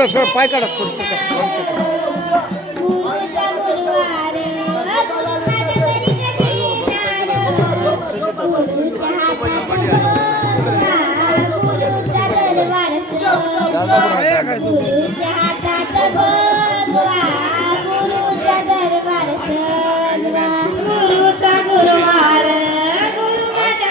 थोडस पाय काढा गुरुवार गुरु माझ्या